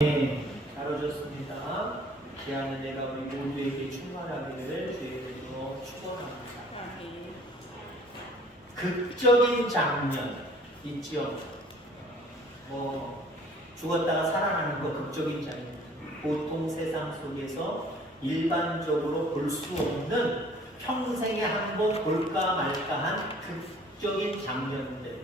네, 잘 오셨습니다. 귀한 은혜가 우리 모두에게 충만하기를 주의 이름으로 축원합니다. 극적인 장면 있죠. 죽었다가 살아나는 거 극적인 장면. 보통 세상 속에서 일반적으로 볼 수 없는 평생에 한 번 볼까 말까한 극적인 장면들.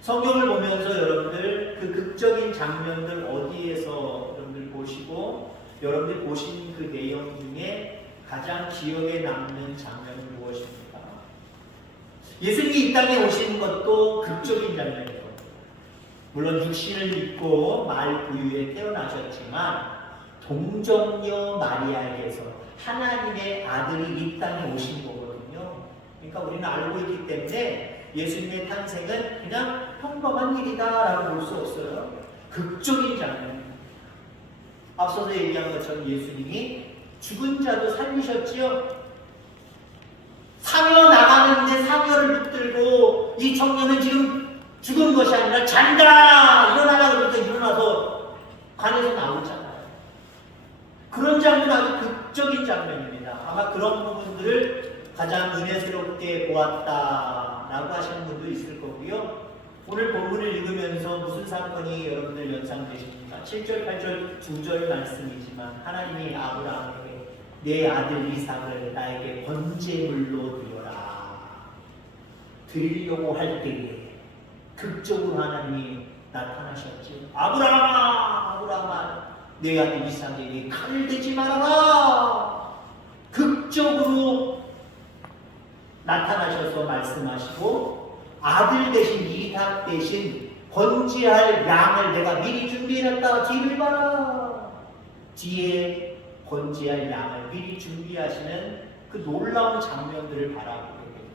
성경을 보면서 여러분들 그 극적인 장면들 어디에서 여러분들 보시고 여러분들 보신 그 내용 중에 가장 기억에 남는 장면은 무엇입니까? 예수님이 이 땅에 오신 것도 극적인 장면이에요. 물론 육신을 입고 말 부유에 태어나셨지만 동정녀 마리아에게서 하나님의 아들이 이 땅에 오신 거거든요. 그러니까 우리는 알고 있기 때문에 예수님의 탄생은 그냥 평범한 일이다라고 볼 수 없어요. 극적인 장면. 앞서서 얘기한 것처럼 예수님이 죽은 자도 살리셨지요. 사며 나가는데 사며를 붙들고 이 청년은 지금 죽은 것이 아니라 잔다! 일어나라! 그러니까 일어나서 관에서 나오잖아요. 그런 장면 아주 극적인 장면입니다. 아마 그런 부분들을 가장 은혜스럽게 보았다라고 하시는 분도 있을 거고요. 오늘 본문을 읽으면서 무슨 사건이 여러분들 연상되십니까? 7절, 8절, 2절 말씀이지만 하나님이 아브라함에게 내 아들 이삭을 나에게 번제물로 드려라. 드리려고 할 때에 극적으로 하나님이 나타나셨지. 아브라함아, 아브라함아, 내 아들 이삭에게 칼을 대지 말아라. 극적으로 나타나셔서 말씀하시고 아들 대신 이삭 대신 번제할 양을 내가 미리 준비해놨다. 뒤를 봐라. 뒤에 번제할 양을 미리 준비하시는 그 놀라운 장면들을 바라보게 됩니다.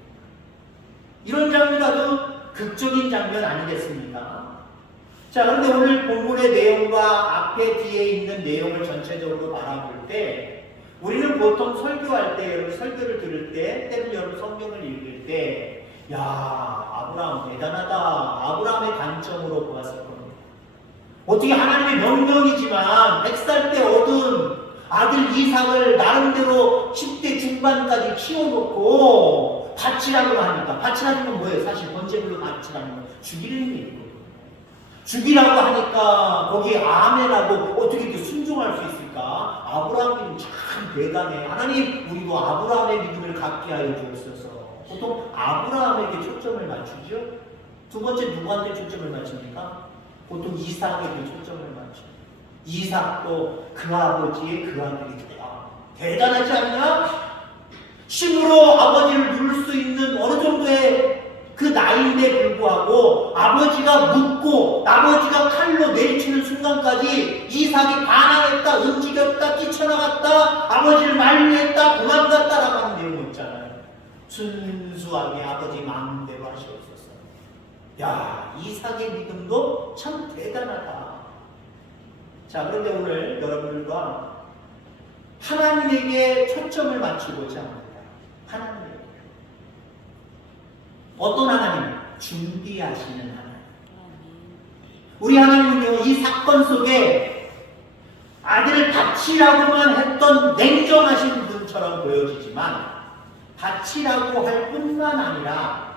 이런 장면이 아주 극적인 장면 아니겠습니까? 자, 그런데 오늘 본문의 내용과 앞에 뒤에 있는 내용을 전체적으로 바라볼 때 우리는 보통 설교할 때, 여러분 설교를 들을 때, 때는 여러분 성경을 읽을 때, 야, 아브라함 대단하다. 아브라함의 관점으로 보았을 겁니다. 어떻게 하나님의 명령이지만 100살 때 얻은 아들 이삭을 나름대로 10대 중반까지 키워놓고 바치라고 하니까, 바치라는 건 뭐예요? 사실 번제물로 바치라는 건 죽이는 의미예요. 죽이라고 하니까 거기에 아멘하고 어떻게 이렇게 순종할 수 있을까? 아브라함이 참 대단해. 하나님, 우리도 아브라함의 믿음을 갖게 하여 주옵소서. 보통 아브라함에게 초점을 맞추죠. 두 번째 누구한테 초점을 맞춥니까? 보통 이삭에게 초점을 맞춰요. 이삭도 그 아버지의 그 아들이다. 대단하지 않냐? 힘으로 아버지를 누를 수 있는 어느 정도의 그 나이인데 불구하고 아버지가 묻고 아버지가 칼로 내리치는 순간까지 이삭이 반항했다, 움직였다, 뛰쳐나갔다, 아버지를 만류했다, 도망갔다라고 하는 내용 있잖아요. 순수하게 아버지 마음대로 하시옵소서. 야, 이삭의 믿음도 참 대단하다. 자, 그런데 오늘 여러분들과 하나님에게 초점을 맞추고자 합니다. 하나님에게. 어떤 하나님? 준비하시는 하나님. 우리 하나님은요, 이 사건 속에 아들을 바치라고만 했던 냉정하신 분처럼 보여지지만 바치라고 할 뿐만 아니라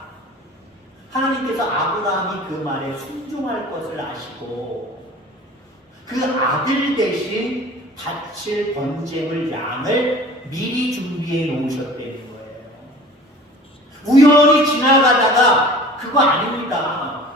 하나님께서 아브라함이 그 말에 순종할 것을 아시고 그 아들 대신 바칠 번제물 양을 미리 준비해 놓으셨다는 거예요. 우연히 지나가다가 그거 아닙니다.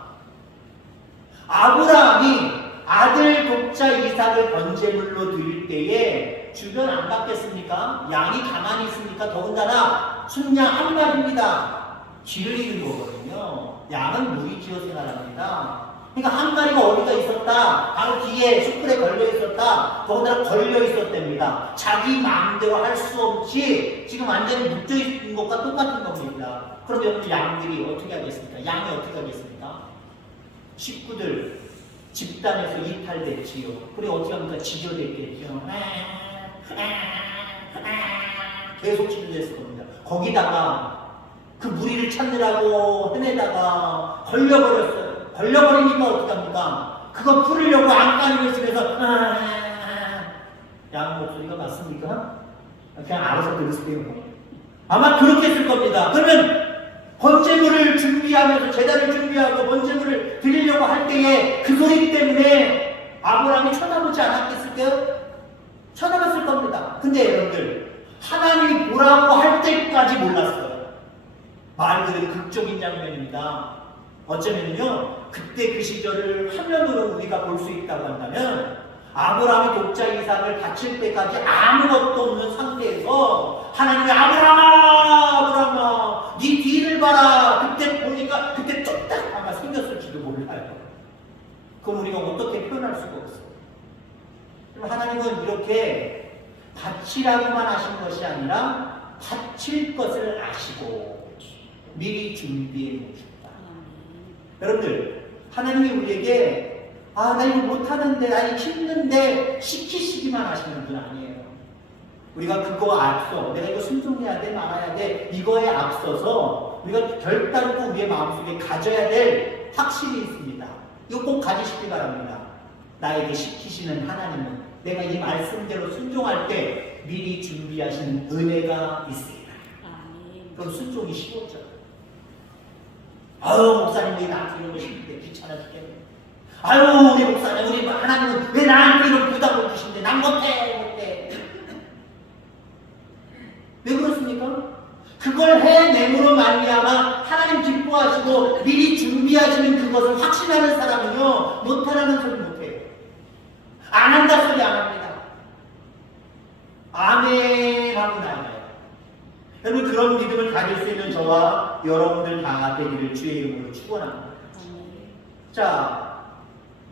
아브라함이 아들 독자 이삭을 번제물로 드릴 때에 주변 안 받겠습니까? 양이 가만히 있습니까? 더군다나 순양 한 마리입니다. 길을 잃은 거거든요. 양은 무리지어 생활합니다. 그러니까 한 마리가 어디가 있었다. 바로 뒤에 숯불에 걸려 있었다. 더군다나 걸려 있었답니다. 자기 마음대로 할 수 없이 지금 완전히 묶여 있는 것과 똑같은 겁니다. 그럼 여러분 양들이 어떻게 하겠습니까? 양이 어떻게 하겠습니까? 식구들 집단에서 이탈됐지요. 그래 어떻게 합니까? 지저댔겠죠. 계속 지저댔을 겁니다. 거기다가 그 무리를 찾느라고 헤매다가 걸려버렸어요. 걸려버리니까 어떻게 합니까? 그거 풀으려고 안간힘을 쓰면서 양 목소리가 맞습니까? 그냥 알아서 들으세요. 아마 그렇게 쓸 겁니다. 그러면 번제물을 준비하면서 제단을 준비하고 번제물을 드리려고 할 때에 그 소리 때문에 아브라함이 쳐다보지 않았겠을까요? 쳐다봤을 겁니다. 근데 여러분들 하나님이 뭐라고 할 때까지 몰랐어요. 말 그대로 극적인 장면입니다. 어쩌면요 그때 그 시절을 화면으로 우리가 볼 수 있다고 한다면 아브라함이 독자 이삭을 바칠 때까지 아무것도 없는 상태에서 하나님이 아브라함아 네 뒤를 봐라. 그때 보니까 그때 뚝딱 아마 생겼을지도 몰라요. 그럼 우리가 어떻게 표현할 수가 없어요. 하나님은 이렇게 바치라고만 하신 것이 아니라 바칠 것을 아시고 미리 준비해 놓으셨다. 여러분들 하나님이 우리에게 나 이거 못하는데 나 이거 힘든데 시키시기만 하시는 분 아니에요. 우리가 그거 앞서 내가 이거 순종해야 돼 말아야 돼 이거에 앞서서 우리가 별다르고 우리의 마음속에 가져야 될 확신이 있습니다. 이거 꼭 가지시기 바랍니다. 나에게 시키시는 하나님은 내가 이 말씀대로 순종할 때 미리 준비하시는 은혜가 있습니다. 그럼 순종이 쉬워져. 목사님 왜 나한테 이런 거 시키는데 귀찮아 죽겠네. 우리 목사님 우리 하나님은 왜 나한테 이런 부담을 주시는데 난 못해. 왜 그렇습니까? 그걸 해냄으로 말미암아 하나님 기뻐하시고 미리 준비하시는 그것을 확신하는 사람은요 못하라는 소리 못해요. 안 한다 소리 안 합니다. 아멘 하고 나가요. 여러분 그런 믿음을 가질 수 있는 저와 여러분들 다 되기를 주의 이름으로 축원합니다. 자,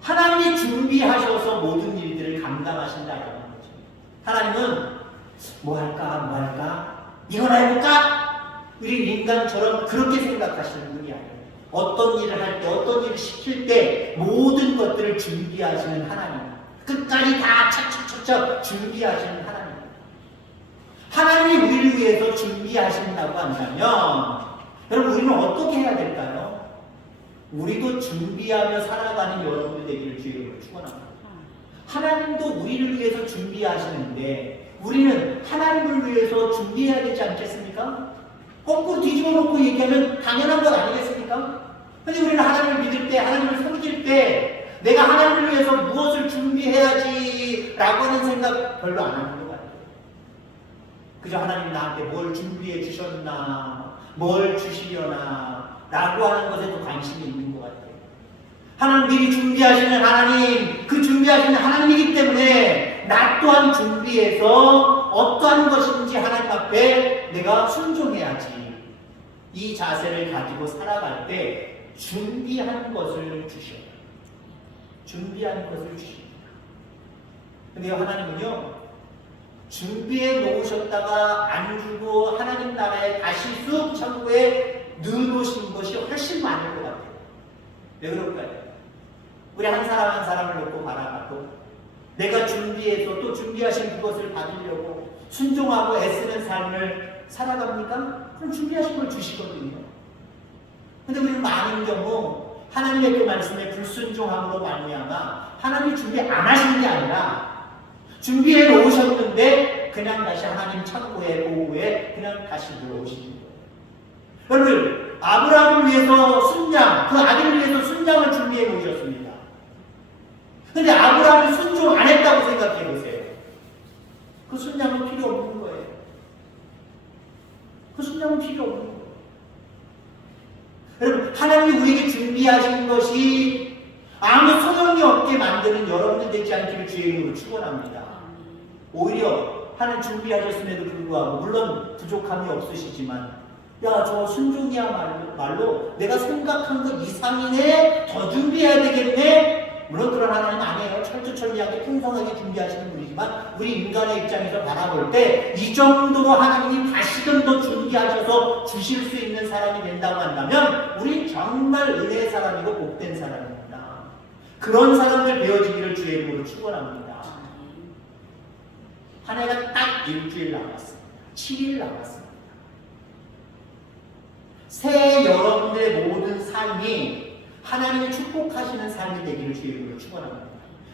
하나님이 준비하셔서 모든 일들을 감당하신다는 거죠. 하나님은 뭐 할까? 이거나 해볼까? 우리 인간처럼 그렇게 생각하시는 분이 아니에요. 어떤 일을 할 때, 어떤 일을 시킬 때 모든 것들을 준비하시는 하나님. 끝까지 다 착착착착 준비하시는 하나님. 하나님이 우리를 위해서 준비하신다고 한다면 여러분 우리는 어떻게 해야 될까요? 우리도 준비하며 살아가는 여러분들 되기를 주의로 축원합니다. 하나님도 우리를 위해서 준비하시는데 우리는 하나님을 위해서 준비해야 되지 않겠습니까? 거꾸로 뒤집어 놓고 얘기하면 당연한 것 아니겠습니까? 근데 우리는 하나님을 믿을 때, 하나님을 섬길 때 내가 하나님을 위해서 무엇을 준비해야지 라고 하는 생각 별로 안 하는 것 같아요. 그저 하나님 나한테 뭘 준비해 주셨나, 뭘 주시려나 라고 하는 것에 도 관심이 있는 것 같아요. 하나님 미리 준비하시는 하나님, 그 준비하시는 하나님이기 때문에 나 또한 준비해서 어떠한 것인지 하나님 앞에 내가 순종해야지. 이 자세를 가지고 살아갈 때 준비한 것을 주셔요. 준비한 것을 주십니다. 근데 하나님은요, 준비해 놓으셨다가 안 주고 하나님 나라에 다시 쑥 창고에 넣어놓으신 것이 훨씬 많을 것 같아요. 왜 그럴까요? 우리 한 사람 한 사람을 놓고 바라봐도 내가 준비해서 또 준비하신 그것을 받으려고 순종하고 애쓰는 삶을 살아갑니까? 그럼 준비하신 걸 주시거든요. 근데 우리는 많은 경우 하나님의 그 말씀에 불순종함으로 말미암아 하나님이 준비 안 하시는 게 아니라 준비해 놓으셨는데 그냥 다시 하나님 창고에 보호에 그냥 다시 들어오시는 거예요. 여러분 아브라함을 위해서 순장, 그 아들을 위해서 순장을 준비해 놓으셨습니다. 근데 아브라함이 순종 안 했다고 생각해 보세요. 그 순장은 필요 없는 거예요. 그 순장은 필요 없는 거예요. 여러분 하나님이 우리에게 준비하신 것이 아무 소용이 없게 만드는 여러분들 되지 않기를 주의 이름으로 축원합니다. 오히려 하나님 준비하셨음에도 불구하고 물론 부족함이 없으시지만 저 순종이야말로 내가 생각한 것 이상이네, 더 준비해야 되겠네. 물론 그런 하나님 아니에요. 철두철미하게 풍성하게 준비하시는 분이지만 우리 인간의 입장에서 바라볼 때 이 정도로 하나님이 다시금 더 준비하셔서 주실 수 있는 사람이 된다고 한다면 우리 정말 은혜의 사람이고 복된 사람입니다. 그런 사람들 되어지기를 주의 이름으로 축원합니다. 한 해가 딱 일주일 남았습니다. 7일 남았습니다. 새해 여러분들의 모든 삶이 하나님이 축복하시는 삶이 되기를 주의 이름으로 축원합니다.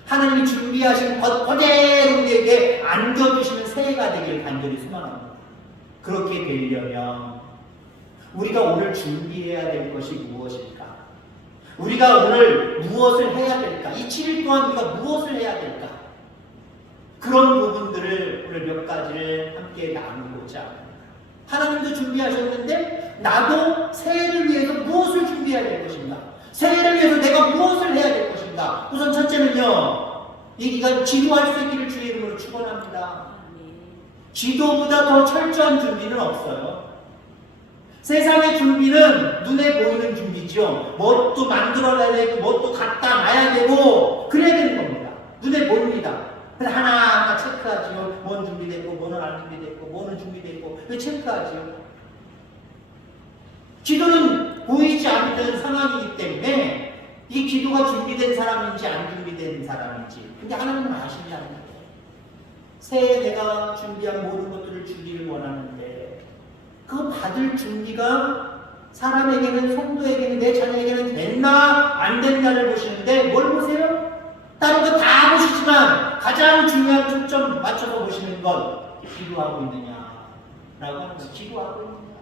하나님이 준비하신 것 그대로 우리에게 안겨주시는 새해가 되기를 간절히 소망합니다. 그렇게 되려면 우리가 오늘 준비해야 될 것이 무엇일까? 우리가 오늘 무엇을 해야 될까? 이 7일 동안 우리가 무엇을 해야 될까? 그런 부분들을 오늘 몇 가지를 함께 나누고자 합니다. 하나님도 준비하셨는데 나도 새해를 위해서 무엇을 준비해야 될 것인가? 새해를 위해서 내가 무엇을 해야 될 것인가? 우선 첫째는요, 이 기간 기도할 수 있기를 주의 이름으로 축원합니다. 기도보다 더 철저한 준비는 없어요. 세상의 준비는 눈에 보이는 준비죠. 뭣도 만들어야 되고 뭣도 갖다 놔야 되고 그래야 되는 겁니다. 눈에 보입니다. 그래서 하나하나 체크하지요. 뭐는 준비됐고 뭐는 안 준비됐고 뭐는 준비됐고 왜 체크하지요? 기도는 보이지 않는 상황이기 때문에 이 기도가 준비된 사람인지 안 준비된 사람인지 근데 하나님은 아신다는 거예요. 새해 내가 준비한 모든 것들을 주기를 원하는데 그 받을 준비가 사람에게는 성도에게는 내 자녀에게는 됐나 안 됐나를 보시는데 뭘 보세요? 다른 거 다 보시지만 가장 중요한 초점 맞춰서 보시는 건 기도하고 있느냐라고 하는 거예요. 기도하고 있느냐.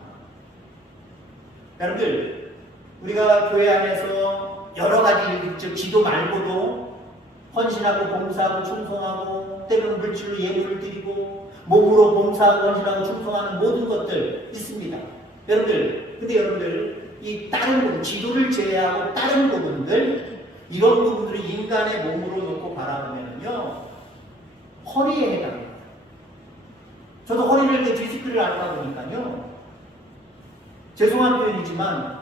여러분들 우리가 교회 안에서 여러 가지 즉 기도 말고도 헌신하고 봉사하고 충성하고 때로는 물질로 예물을 드리고 몸으로 봉사하고 헌신하고 충성하는 모든 것들 있습니다. 여러분들 근데 여러분들 이 다른 부분 기도를 제외하고 다른 부분들 이런 부분들을 인간의 몸으로 놓고 바라보면요 허리에 해당합니다. 저도 허리를 디스크를 앓다 보니까요 죄송한 표현이지만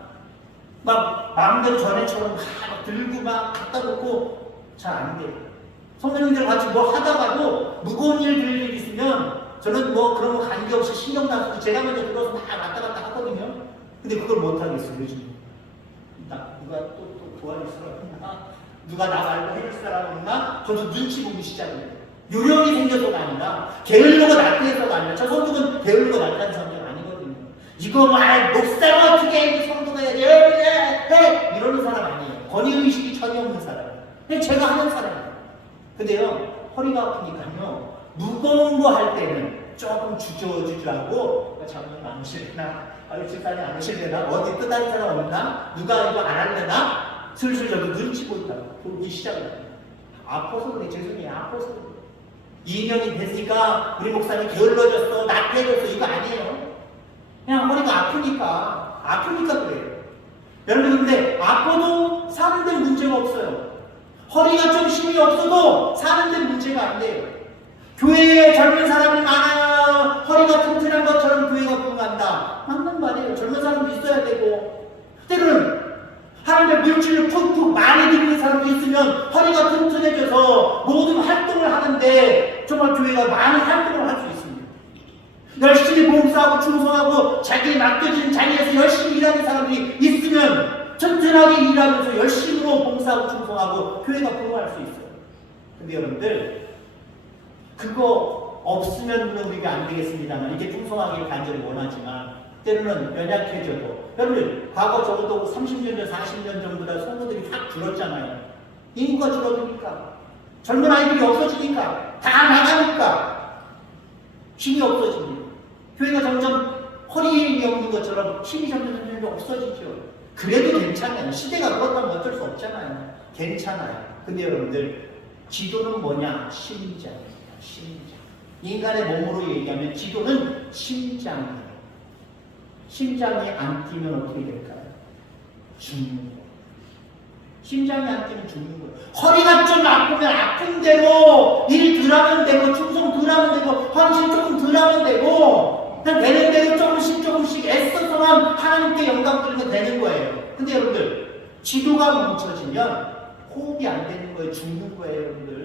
막 마음대로 전에처럼 막 들고 막 갖다 놓고 잘 안 돼요. 성도님들 같이 뭐 하다가도 무거운 일 들릴 일 있으면 저는 뭐 그런 거 관계없이 신경도 안 쓰고 제가 먼저 들어서 막 왔다 갔다 하거든요. 근데 그걸 못 하겠어요 요즘. 누가 또 도와줄 사람 없나? 누가 나 말고 해줄 사람 없나? 저도 눈치 보기 시작해요. 요령이 생겨서가 아니라 게을르고 나태해서가 아니라 저 성도는 게을르고 나태한 성도가 아니거든요. 이거 말 목사가 어떻게 성도가 해야지 해 이러는 사람 아니에요. 권위의식이 전혀 없는 사람. 근데 제가 하는 사람이에요. 근데요 허리가 아프니까요 무거운 거 할 때는 조금 주저주저하고 장모님 안 오실래나? 아유 집사님 안 오실래나? 어디 또 다른 사람 없나? 누가 이거 안 할래나? 슬슬 저도 눈치 보기 시작을 해요. 아파서 그래. 죄송해요. 아파서 그래. 2년이 됐으니까 우리 목사님 게을러졌어 나태해졌어 이거 아니에요. 그냥 허리가 아프니까 그래요. 여러분 근데 아파도 사는 데 문제가 없어요. 허리가 좀 힘이 없어도 사는 데 문제가 안 돼요. 교회에 젊은 사람이 많아야 허리가 튼튼한 것처럼 교회가 부흥한다. 맞는 말이에요. 젊은 사람도 있어야 되고 때로는 하나님의 물질을 푹푹 많이 드리는 사람도 있으면 허리가 튼튼해져서 모든 활동을 하는데 정말 교회가 많은 활동을 할 수 있습니다. 열심히 봉사하고 충성하고 자기에 맡겨진 자리에서 열심히 일하는 사람들이 있으면 튼튼하게 일하면서 열심히로 봉사하고 충성하고 교회가 부흥할 수 있어요. 근데 여러분들 그거 없으면 우리가 안 되겠습니다만 이게 풍성하길 간절히 원하지만 때로는 연약해져도 여러분들 과거 적어도 30년 전 40년 전보다 성도들이 확 줄었잖아요. 인구가 줄어드니까 젊은 아이들이 없어지니까 다 나가니까 힘이 없어집니다. 교회가 점점 허리에 힘이 없는 것처럼 힘이 점점 없어지죠. 그래도 괜찮아요. 시대가 그렇다면 어쩔 수 없잖아요. 괜찮아요. 근데 여러분들 기도는 뭐냐? 심장입니다. 심장. 인간의 몸으로 얘기하면 기도는 심장이에요. 심장이 안 뛰면 어떻게 될까요? 죽는 거예요. 심장이 안 뛰면 죽는 거예요. 허리가 좀 아프면 아픈 대로 일 덜 하면 되고 충성 덜 하면 되고 헌신 조금 덜 하면 되고 그냥 되는 대로 조금씩 애써서만 하나님께 영광 드리면 되는 거예요. 근데 여러분들 기도가 멈춰지면 호흡이 안 되는 거예요. 죽는 거예요. 여러분들.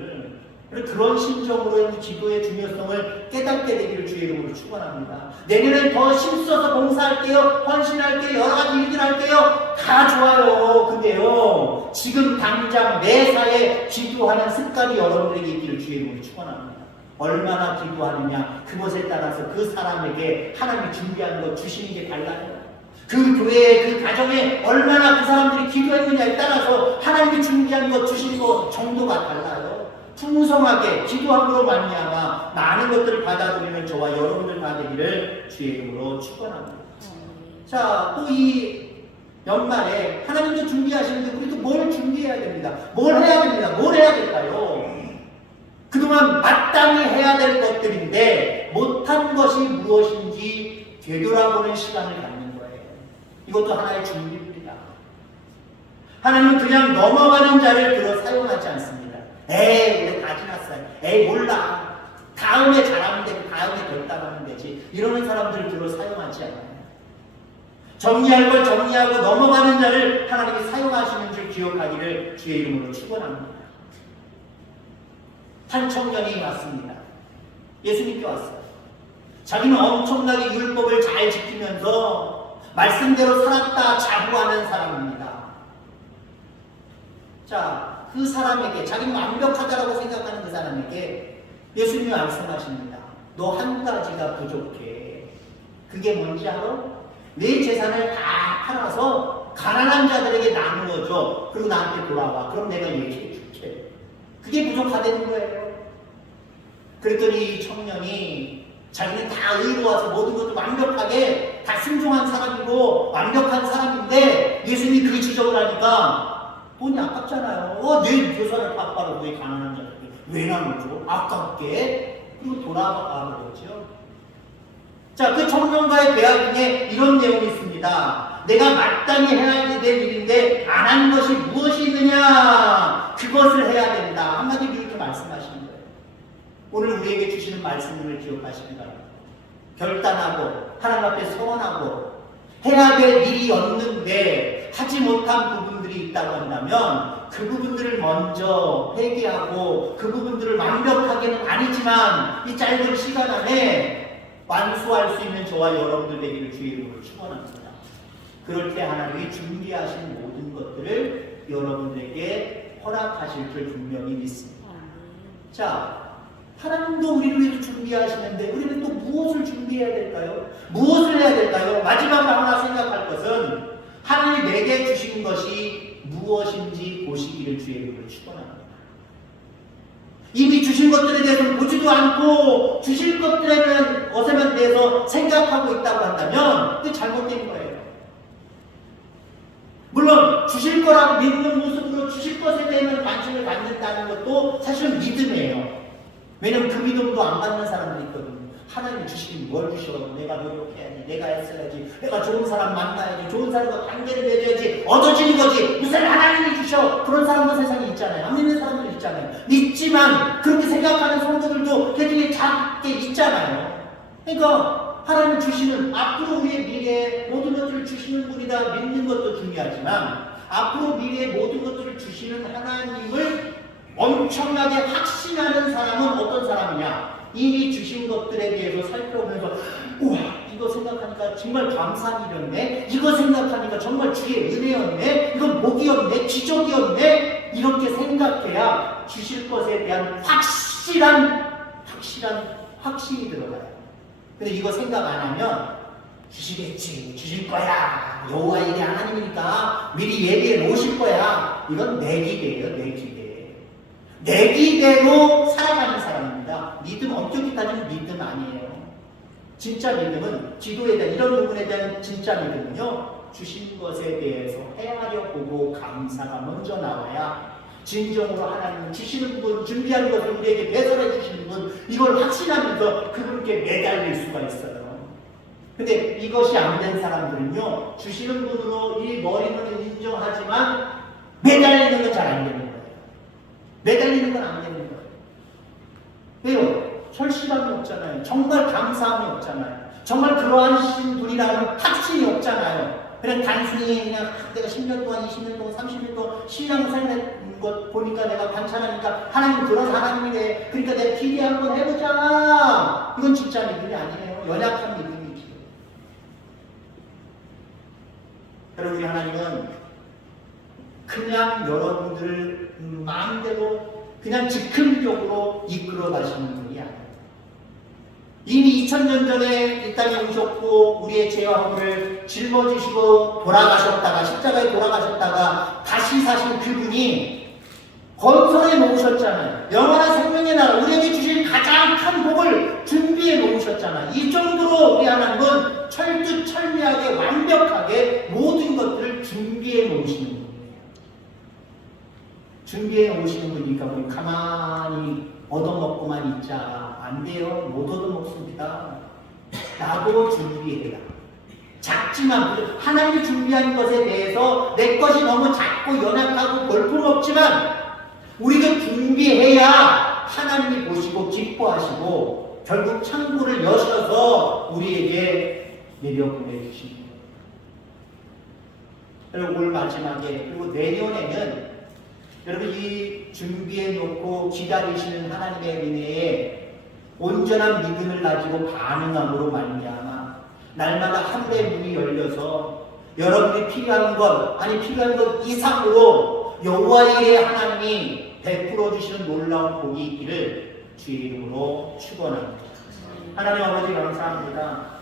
그런 심정으로 이 기도의 중요성을 깨닫게 되기를 주의 이름으로 축원합니다. 내년엔 더 힘써서 봉사할게요. 헌신할게요. 여러 가지 일들 할게요. 다 좋아요. 근데요 지금 당장 매사에 기도하는 습관이 여러분들에게 있기를 주의 이름으로 축원합니다. 얼마나 기도하느냐 그것에 따라서 그 사람에게 하나님이 준비한 것 주시는 게 달라요. 그 교회에, 그 가정에 얼마나 그 사람들이 기도했느냐에 따라서 하나님이 준비한 것, 주신 것 정도가 달라요. 풍성하게 기도함으로 말미암아 많은 것들을 받아들이는 저와 여러분들 다 되기를 주의 이름으로 축원합니다. 자, 또 이 연말에 하나님도 준비하시는데 우리도 뭘 준비해야 됩니다. 뭘 해야 됩니다. 뭘 해야 될까요? 그동안 마땅히 해야 될 것들인데 못한 것이 무엇인지 되돌아보는 시간을 갖는 거예요. 이것도 하나의 준비입니다. 하나님은 그냥 넘어가는 자를 들어 사용하지 않습니다. 에이, 우리 다 지났어요. 에이, 몰라. 다음에 잘하면 되고 다음에 결단하면 되지. 이러는 사람들을 들어 사용하지 않아요. 정리할 걸 정리하고 넘어가는 자를 하나님이 사용하시는 줄 기억하기를 주의 이름으로 축원합니다. 한 청년이 왔습니다. 예수님께 왔어요. 자기는 엄청나게 율법을 잘 지키면서 말씀대로 살았다 자부하는 사람입니다. 자, 그 사람에게, 자기는 완벽하다라고 생각하는 그 사람에게 예수님이 말씀하십니다. 너 한 가지가 부족해. 그게 뭔지 알아? 내 재산을 다 팔아서 가난한 자들에게 나누어줘. 그리고 나한테 돌아와. 그럼 내가 얘기해 줄게. 그게 부족하다는 거예요. 그랬더니 이 청년이 자기는 다 의로워서 모든 것도 완벽하게 다 순종한 사람이고 완벽한 사람인데 예수님이 그 지적을 하니까 돈이 아깝잖아요. 내 재산을 다 팔아 왜 가난한 자들에게 왜 나누어줘? 아깝게. 그리고 돌아와 그러죠. 자, 그 청년과의 대화 중에 이런 내용이 있습니다. 내가 마땅히 해야 될 일인데 안 하는 것이 무엇이 있느냐? 그것을 해야 된다. 한마디로 이렇게 말씀하시는 거예요. 오늘 우리에게 주시는 말씀을 기억하시기 바랍니다. 결단하고 하나님 앞에 서원하고 해야 될 일이 없는데 하지 못한 부분들이 있다고 한다면 그 부분들을 먼저 회개하고 그 부분들을 완벽하게는 아니지만 이 짧은 시간 안에 완수할 수 있는 저와 여러분들 되기를 주의 이름으로 축원합니다. 그럴 때 하나님이 준비하신 모든 것들을 여러분들에게 허락하실 줄 분명히 믿습니다. 자, 하나님도 우리를 위해서 준비하시는데 우리는 또 무엇을 준비해야 될까요? 무엇을 해야 될까요? 마지막으로 하나 생각할 것은 하나님이 내게 주신 것이 무엇인지 보시기를 주의 이름으로 축원합니다. 이미 주신 것들에 대해서 보지도 않고 주실 것들에 대해서 생각하고 있다고 한다면 그게 잘못된 거예요. 물론 주실 거라고 믿는 모습으로 주실 것에 대한 관심을 갖는다는 것도 사실은 믿음이에요. 왜냐면 그 믿음도 안 받는 사람들이 있거든요. 하나님 주시긴 뭘 주셔? 내가 노력해야지, 내가 했어야지, 내가 좋은 사람 만나야지, 좋은 사람과 관계를 맺어야지, 얻어지는 거지. 무슨 하나님이 주셔? 그런 사람도 세상에 있잖아요. 안 믿는 사람들 있잖아요. 믿지만 그렇게 생각하는 성도들도 되게 작게 있잖아요. 그러니까 하나님 주시는 앞으로 우리의 미래에 모든 것들을 주시는 분이다 믿는 것도 중요하지만 앞으로 미래에 모든 것들을 주시는 하나님을 엄청나게 확신하는 사람은 어떤 사람이냐? 이미 주신 것들에 대해서 살펴보면서 우와, 이거 생각하니까 정말 감사한 일이었네. 이거 생각하니까 정말 주의 은혜였네. 이건 복이었네. 기적이었네. 이렇게 생각해야 주실 것에 대한 확신이 들어가요. 근데 이거 생각 안 하면 주시겠지, 주실 거야. 여호와 일이 하나님이니까 미리 예비해 놓으실 거야. 이건 내 기대예요, 내 기대. 내 기대로 살아가는 사람입니다. 믿음, 엄격히 따지면 믿음 아니에요. 진짜 믿음은 기도에 대한 이런 부분에 대한 진짜 믿음은요, 주신 것에 대해서 헤아려 보고 감사가 먼저 나와야 진정으로 하나님 주시는 분, 준비하는 것을 우리에게 배설해 주시는 분, 이걸 확신하면서 그분께 매달릴 수가 있어요. 근데 이것이 안 된 사람들은요, 주시는 분으로 이 머리는 인정하지만 매달리는 건 잘 안 되는 거예요. 매달리는 건 안 되는 거예요. 왜요? 절실함이 없잖아요. 정말 감사함이 없잖아요. 정말 그러하신 분이라는 확신이 없잖아요. 그냥 단순히 그냥 내가 10년 동안, 20년 동안, 30년 동안 신앙을 살는 것 보니까 내가 관찰하니까 하나님 그런 하나님이래. 그러니까 내가 기대 한번 해보자. 이건 진짜 믿음이 아니에요. 연약한 믿음이지. 그리고 우리 하나님은 그냥 여러분들을 마음대로 그냥 즉흥적으로 이끌어 가시는 분이 아니에요. 이미 2000년 전에 이 땅에 오셨고 우리의 죄와 허물을 짊어지시고 돌아가셨다가 십자가에 돌아가셨다가 다시 사신 그분이 건설해 놓으셨잖아요. 영원한 생명의 나라 우리에게 주신 가장 큰 복을 준비해 놓으셨잖아요. 이 정도로 우리 하나님은 철두철미하게 완벽하게 모든 것들을 준비해 놓으시는 거예요. 준비해 놓으시는 분이니까 우리 가만히 얻어먹고만 있자. 안 돼요. 못 얻어먹습니다. 나도 준비해라. 작지만 하나님이 준비한 것에 대해서 내 것이 너무 작고 연약하고 볼품없지만 우리도 준비해야 하나님이 보시고 기뻐하시고 결국 창고를 여셔서 우리에게 내려 보내주십니다. 그리고 올 마지막에 그리고 내년에는 여러분 이 준비해 놓고 기다리시는 하나님의 은혜에 온전한 믿음을 가지고 반응함으로 말미암아 날마다 하늘의 문이 열려서 여러분이 필요한 것 아니 필요한 것 이상으로 여호와의 일에 하나님이 베풀어 주시는 놀라운 복이 있기를 주의 이름으로 축원합니다. 하나님 아버지 감사합니다.